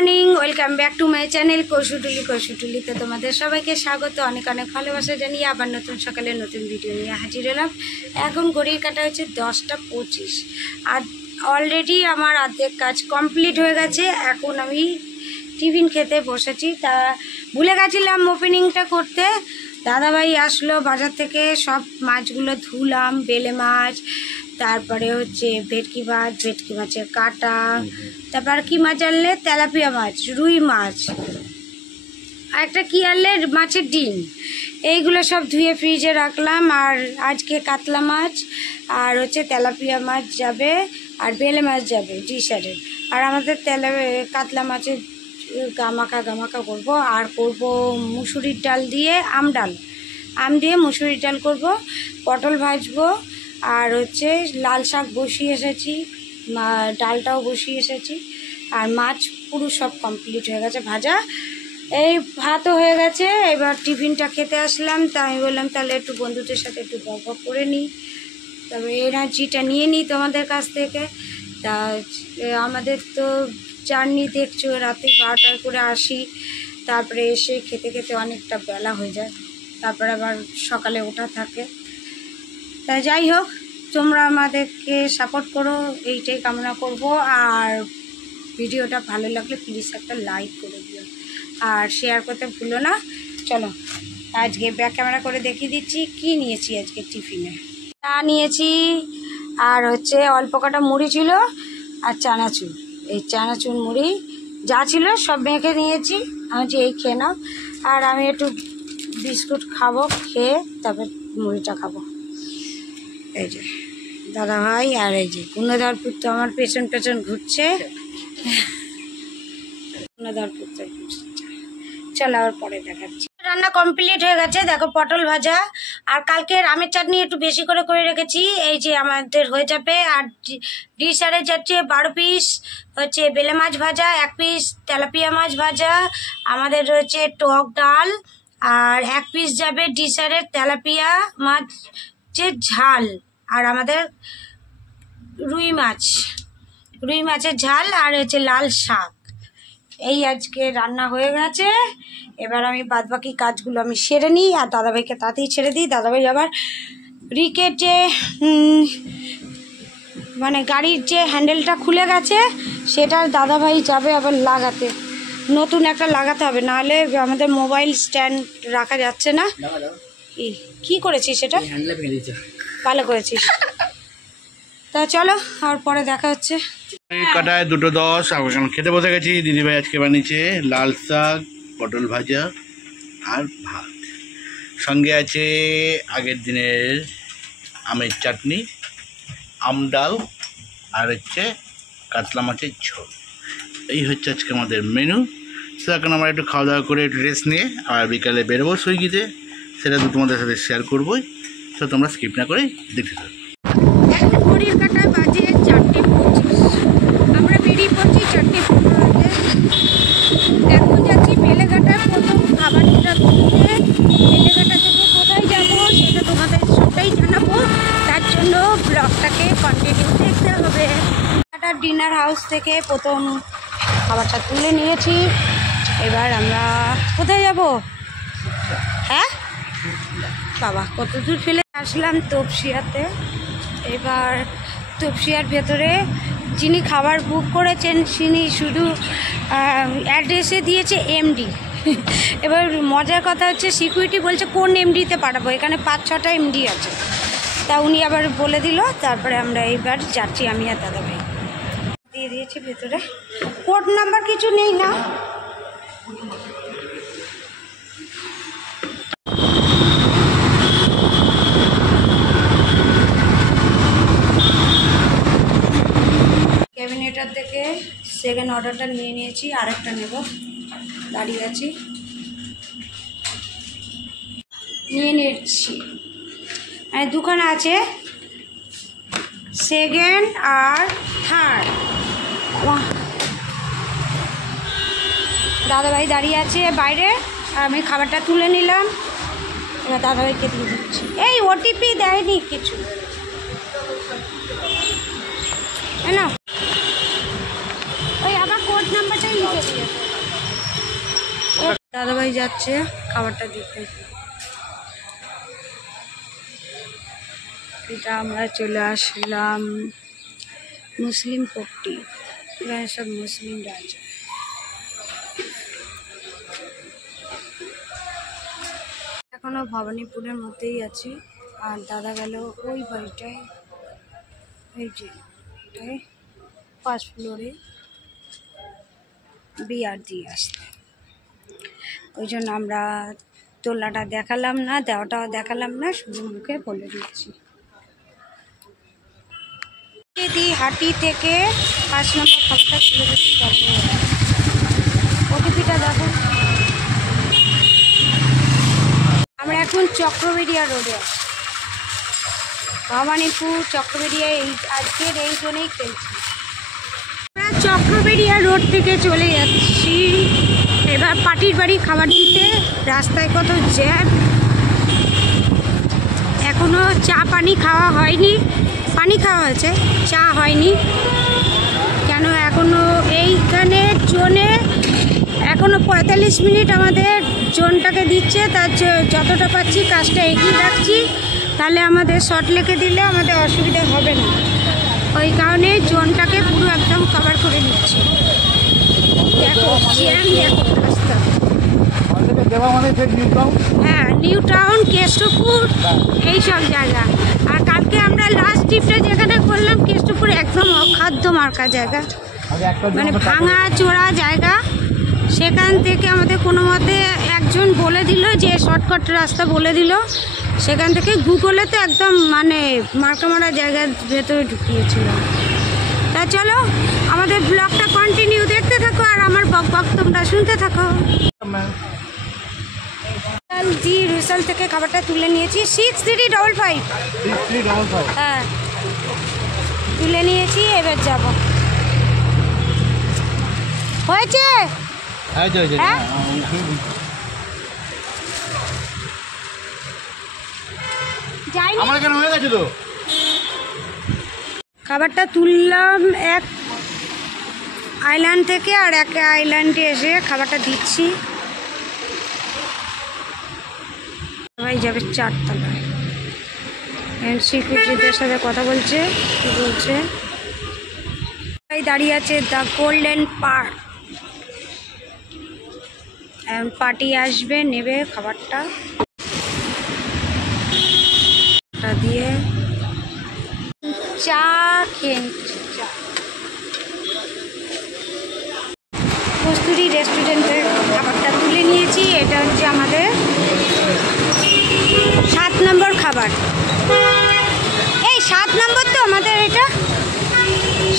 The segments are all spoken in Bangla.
Morning, welcome back to my channel কৌশুটুলিতে তোমাদের সবাইকে স্বাগত। অনেক অনেক ভালোবাসা জানিয়ে আবার নতুন সকালে নতুন ভিডিও নিয়ে হাজির হলাম। এখন ঘড়ির কাটা হচ্ছে 10টা 25 আর অলরেডি আমার অর্ধেক কাজ কমপ্লিট হয়ে গেছে। এখন আমি টিফিন খেতে বসেছি। তা ভুলে গেছিলাম ওপেনিংটা করতে। দাদাভাই আসলো বাজার থেকে, সব মাছগুলো ধুলাম, বেলে মাছ, তারপরে হচ্ছে ভেটকি মাছের কাটা, তারপর কি মাছ আনলে, তেলাপিয়া মাছ, রুই মাছ, আর একটা কি আনলে, মাছের ডিম। এইগুলো সব ধুয়ে ফ্রিজে রাখলাম। আর আজকে কাতলা মাছ আর হচ্ছে তেলাপিয়া মাছ যাবে, আর বেলে মাছ যাবে ডিশারে। আর আমাদের কাতলা মাছের গামাকা করব। আর করব মুসুরির ডাল দিয়ে আম দিয়ে মুসুরির ডাল করব, পটল ভাজবো, আর হচ্ছে লাল শাক বসিয়ে এসেছি, ডালটাও বসিয়ে এসেছি, আর মাছ পুরো সব কমপ্লিট হয়ে গেছে ভাজা। এই ভাতও হয়ে গেছে। এবার টিফিনটা খেতে আসলাম। তা আমি বললাম তাহলে একটু বন্ধুদের সাথে একটু গল্প করে নিই, তবে এনার্জিটা নিয়ে নিই তোমাদের কাছ থেকে। তা আমাদের তো জার্নি দেখছো, রাতে 12টার করে আসি, তারপরে এসে খেতে খেতে অনেকটা বেলা হয়ে যায়, তারপরে আবার সকালে ওঠা থাকে। তা যাই হোক, তোমরা আমাদেরকে সাপোর্ট করো, এইটাই কামনা করব। আর ভিডিওটা ভালো লাগলে প্লিজ একটা লাইক করে দিও, আর শেয়ার করতে ভুলো না। চলো আজকে ব্যাক ক্যামেরা করে দেখিয়ে দিচ্ছি কি নিয়েছি আজকে টিফিনে। চা নিয়েছি, আর হচ্ছে অল্প কটা মুড়ি ছিল, আর চানাচুর। এই চানাচুর মুড়ি যা ছিল সব মেখে নিয়েছি। আমি যে এই খেয়ে নাও, আর আমি একটু বিস্কুট খাবো, খেয়ে তারপর মুড়িটা খাবো। এই যে দাদা ভাই, আর এই যে গুণধর পুত্র আমার পেছন ঘুরছে। গুণধর পুত্র ঘুরছে। চলো আবার পরে দেখাচ্ছি। রান্না কমপ্লিট হয়ে গেছে। দেখো পটল ভাজা, আর কালকে আমের চাটনি একটু বেশি করে রেখেছি, এই যে আমাদের হয়ে যাবে। আর ডিশারে যাচ্ছে 12 পিস হচ্ছে বেলে মাছ ভাজা, 1 পিস তেলাপিয়া মাছ ভাজা, আমাদের রয়েছে টক ডাল, আর 1 পিস যাবে ডিশারের তেলাপিয়া মাছের ঝাল, আর আমাদের রুই মাছের ঝাল, আর হচ্ছে লাল শাক। এই আজকে রান্না হয়ে গেছে। এবার আমি বাদবাকি কাজগুলো আমি সেরে নিই, আর দাদাভাইকে তাতেই ছেড়ে দিই। দাদাভাই আবার রিকেটে মানে গাড়ির যে হ্যান্ডেলটা খুলে গেছে, সেটা দাদাভাই যাবে আবার লাগাতে, নতুন একটা লাগাতে হবে, নাহলে আমাদের মোবাইল স্ট্যান্ড রাখা যাচ্ছে না। কি করেছিস সেটা? ভালো করেছিস। তা চলো আর পরে দেখা হচ্ছে। কাটায় 2:10 এখন খেতে বসে গেছি। দিদিভাই আজকে বানিয়েছে লাল শাক, পটল ভাজা আর ভাত, সঙ্গে আছে আগের দিনের আমের চাটনি, আম ডাল, আর হচ্ছে কাতলা মাছের ঝোল। এই হচ্ছে আজকে আমাদের মেনু। তো এখন আমরা একটু খাওয়া দাওয়া করে একটু রেস্ট নিয়ে আর বিকালে বেরোবো সুইগিতে, সেটা তো তোমাদের সাথে শেয়ার করবোই। তো তোমরা স্কিপ না করে দেখতে থাকো। এখন ঘড়ির কাটায় বাজে 4:25, আমরা বেরিয়ে পড়ছি 4:15। এখন যাচ্ছি বেলেঘাটার প্রথম খাবার যেটা কিনতে। বেলেঘাটা থেকে কোথায় যাবো সেটা তোমাদের সবটাই জানাবো, তার জন্য ব্লগটাকে কন্টিনিউ দেখতে হবে। বেলেঘাটার ডিনার হাউস থেকে প্রথম খাবারটা তুলে নিয়েছি। এবার আমরা কোথায় যাব? হ্যাঁ বাবা, কত দূর ফেলে আসলাম তপসিয়াতে। এবার তপসিয়ার ভেতরে যিনি খাবার বুক করেছেন তিনি শুধু অ্যাড্রেসে দিয়েছে এমডি। এবার মজার কথা হচ্ছে সিকিউরিটি বলছে কোন এমডিতে পাঠাবো, এখানে 5-6টা এমডি আছে। তা উনি আবার বলে দিল। তারপরে আমরা এইবার যাচ্ছি, আমি আর দাদাভাই। দিয়ে দিয়েছি ভেতরে, কোড নাম্বার কিছু নেই না। ক্যাবিনেটার থেকে সেকেন্ড অর্ডারটা নিয়ে নিয়েছি, আরেকটা নেব, দাঁড়িয়ে আছি, নিয়ে নিচ্ছি। মানে দুখানা আছে, সেকেন্ড আর থার্ড। দাদাভাই দাঁড়িয়ে আছে বাইরে, আর আমি খাবারটা তুলে নিলাম। এবার দাদাভাইকে দিয়ে দিচ্ছি। এই ওটিপি দেয়নি কিছু, না ওই আমার কোড নাম্বারটাই লিখে দিয়েছে। দাদাভাই যাচ্ছে খাবারটা দিতে। এটা আমরা চলে আসলাম মুসলিম পট্টি, এখানে সব মুসলিমরা আছে। এখনো ভবানীপুরের মধ্যেই আছি, আর দাদা গেল ওই বাড়িটায়, এই যে এটাই 5 ফ্লোরে বিয়ার দিয়ে আসতে। ওই জন্য আমরা তোলাটা দেখালাম না, দেওয়াটাও দেখালাম না, শুধু মুখে বলে দিচ্ছি। হাটি থেকে 5 নম্বর খাবারটা তুলে দিচ্ছি। ওটিপিটা দেখো। আমরা এখন চক্রবেড়িয়া রোডে আছি, ভবানীপুর চক্রবেড়িয়া। আজকের এই জন্যই খেলছি। আমরা চক্রবেড়িয়া রোড থেকে চলে যাচ্ছি এবার পাটির বাড়ি খাবার দিতে। রাস্তায় কত জ্যাম, এখনো চা পানি খাওয়া হয়নি। পানি খাওয়া হয়েছে, চা হয়নি কেন। এখনো এইখানে জোনে এখনো 45 মিনিট আমাদের জোনটাকে দিচ্ছে। তার যতটা পাচ্ছি কাজটা এগিয়ে রাখছি, তাহলে আমাদের শর্ট লেকে দিলে আমাদের অসুবিধা হবে না। ওই কারণে জোনটাকে পুরো একদম কভার করে নিচ্ছি। দেখো জ্যাম, দেখো রাস্তা। হ্যাঁ, নিউ টাউন, কেষ্টপুর, এইসব জায়গা। আর কালকে আমরা লাস্ট ট্রিপটা যেখানে করলাম কেষ্টপুর, একদম অখাদ্য মার্কা জায়গা, মানে ভাঙা চোরা জায়গা। সেখান থেকে আমাদের কোনো মতে একজন বলে দিল যে শর্টকাট রাস্তা বলে দিল, সেখান থেকে গুগলে তো একদম মানে মার্কা মারা জায়গার ভেতরে ঢুকিয়েছিল। তা চলো আমাদের ব্লগটা কন্টিনিউ দেখতে থাকো, আর আমার বক তোমরা শুনতে থাকো। জি রিসাল থেকে খাবারটা তুলে নিয়েছি, 6355। হ্যাঁ তুলে নিয়েছি, এবার যাব। হয়েছে আমার কেন হয়ে গেছে তো। খাবারটা তুললাম এক আইল্যান্ড থেকে, আর এক আইল্যান্ডে এসে খাবারটা দিচ্ছি। সবাই যাবে 4 তলায়। সিকিউরিটিদের সাথে কথা বলছে, কি বলছে। দাঁড়িয়ে আছে দ্য গোল্ডেন পার্ক। পার্টি আসবে, নেবে খাবারটা দিয়ে চা খেয়ে নিচ্ছি। চা কস্তুরী রেস্টুরেন্টের খাবারটা তুলে নিয়েছি। এটা হচ্ছে আমাদের 7 নম্বর খাবার। এই 7 নম্বর তো আমাদের, এটা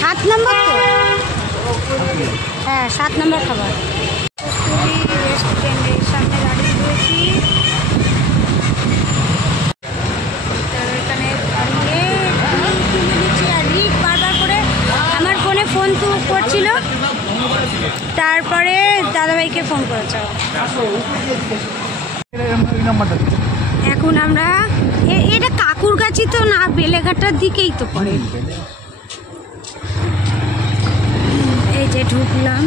7 নম্বর তো। হ্যাঁ 7 নম্বর খাবার। কস্তুরী রেস্টুরেন্টের সামনে দাঁড়িয়ে রয়েছি। এখানে দাঁড়িয়ে তুলে দিচ্ছি, আর রিক বারবার করে আমার ফোনে ফোন তো করছিল, তারপরে দাদাভাইকে ফোন করেছে। এখন আমরা এটা কাকুরগাছি তো না, বেলেঘাটার দিকেই তো পড়ে। এই যে ঢুকলাম,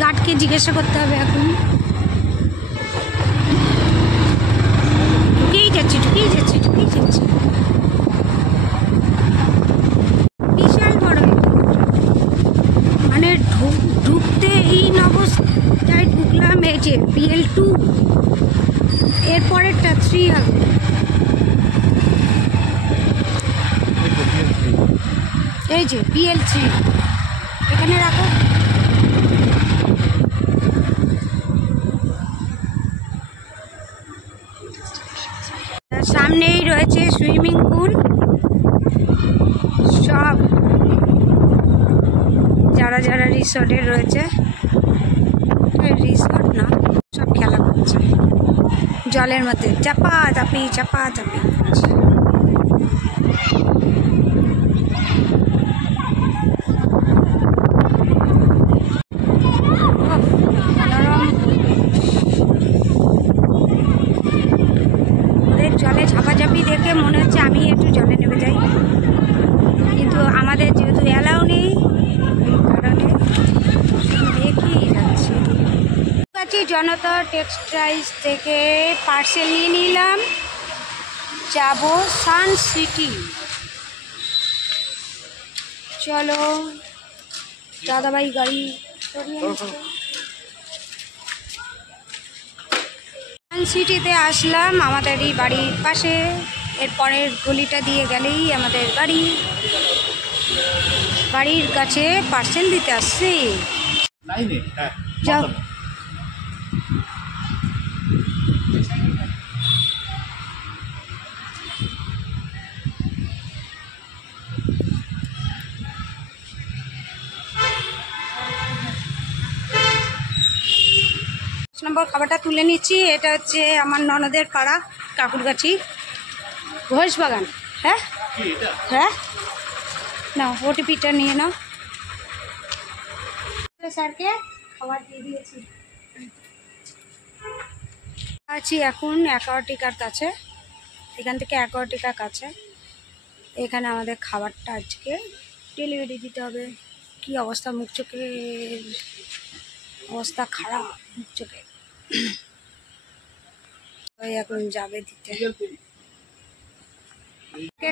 গার্ডকে জিজ্ঞাসা করতে হবে এখন। ঢুকেই যাচ্ছি। বিশাল বড়, মানে ঢুকতে এই অবস্থায় ঢুকলাম। এই যে PL2, এরপরেরটা 3 হবে। এই যে PL3, এখানে রাখো। সামনেই রয়েছে সুইমিং পুল। সব যারা যারা রিসোর্টে রয়েছে, রিসোর্ট না, সব খেলা করছে জলের মধ্যে, চাপাচাপি করছে। ওদের জলে ঝাপাঝাপি দেখে মনে হচ্ছে আমি একটু জলে নেমে যাই, কিন্তু আমাদের যেহেতু অ্যালাউ নেই, এই কারণে দেখেই যাচ্ছি। জনতা টেক্সটাইলস থেকে পার্সেল নিয়ে নিলাম, যাব সান সিটি। চলো দাদাভাই গাড়ি সান সিটিতে আসলাম, আমাদের এই বাড়ির পাশে। এর পরের গলিটা দিয়ে গেলেই আমাদের বাড়ির কাছে পার্সেল দিতে আসছে। যাও নম্বর খাবারটা তুলে নিচ্ছি। এটা হচ্ছে আমার ননদের পাড়া কাকুরগাছি ঘোষবাগান। হ্যাঁ হ্যাঁ, না ওটিপিটা নিয়ে নাও। স্যারকে খাবার দিয়ে দিয়েছি। আছি এখন অ্যাকোয়াটিকার কাছে, এখান থেকে অ্যাকোয়াটিকা কাছে। এখানে আমাদের খাবারটা আজকে ডেলিভারি দিতে হবে। কি অবস্থা, মুখ চোখের অবস্থা খারাপ, মুখ চোখে। এখন যাবে দিতে।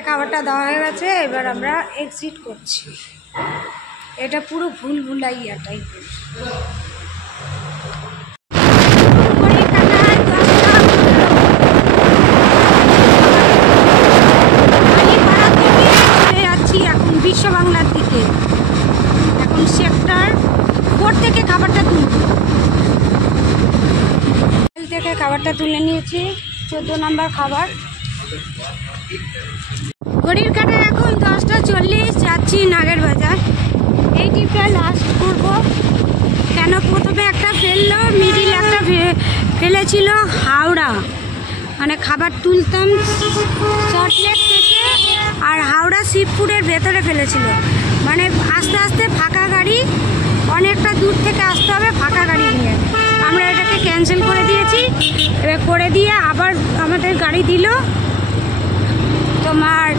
খাবারটা দেওয়া হয়ে গেছে, এবার আমরা এক্সিট করছি। এটা পুরো ভুলভুলাইয়া টাইপের। যাচ্ছি এখন বিশ্ব বাংলার দিকে। এখন সেক্টর 4 থেকে খাবারটা তুলব। থেকে খাবারটা তুলে নিয়েছি, 14 নম্বর খাবার। ঘড়ির কাঁটা এখন 10:40, যাচ্ছি নাগের বাজার। এই ট্রিপটা লাস্ট করব। কেন প্রথমে একটা ফেললো, মিডিল একটা ফেলেছিল হাওড়া, মানে খাবার তুলতাম সল্টলেক থেকে, আর হাওড়া শিবপুরের ভেতরে ফেলেছিল। মানে আস্তে আস্তে ফাঁকা গাড়ি, অনেকটা দূর থেকে আসতে হবে ফাঁকা গাড়ি নিয়ে। আমরা এটাকে ক্যান্সেল করে দিয়েছি। এবার করে দিয়ে আবার আমাদের গাড়ি দিল, তোমার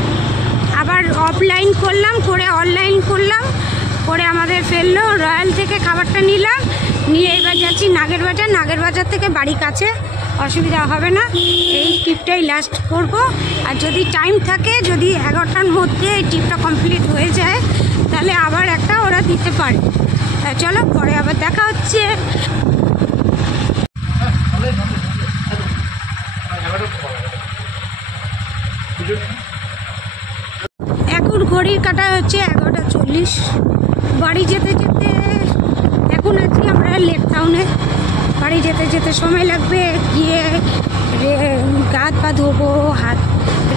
আবার অফলাইন করলাম, করে অনলাইন করলাম, করে আমাদের ফেললো। রয়্যাল থেকে খাবারটা নিলাম, নিয়ে এবার যাচ্ছি নাগের বাজার। নাগের বাজার থেকে বাড়ি কাছে, অসুবিধা হবে না। এই ট্রিপটাই লাস্ট করব। আর যদি টাইম থাকে, যদি 11টার মধ্যে এই ট্রিপটা কমপ্লিট হয়ে যায়, তাহলে আবার একটা ওরা দিতে পারে। চলো পরে আবার দেখা হচ্ছে। এখন ঘড়ির কাঁটা হচ্ছে 11:40। বাড়ি যেতে যেতে এখন আছি আমরা লেক টাউনে। বাড়ি যেতে যেতে সময় লাগবে, গিয়ে হাত পা ধোবো, হাত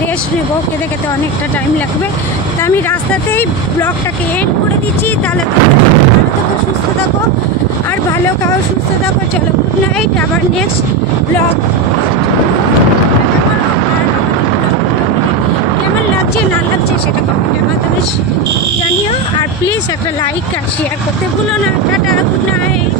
রেস্ট নেবো, খেতে খেতে অনেকটা টাইম লাগবে। তা আমি রাস্তাতেই ব্লগটাকে এন্ড করে দিচ্ছি। তাহলে ভালো থাকো, সুস্থ থাকো, আর ভালো খাও, সুস্থ থাকো। চলো গুড নাইট, আবার নেক্সট ব্লগ। কেমন লাগছে না লাগছে সেটা কমেন্টের মাধ্যমে জানিও। আর প্লিজ একটা লাইক আর শেয়ার করতে ভুলো না। Tata, good night.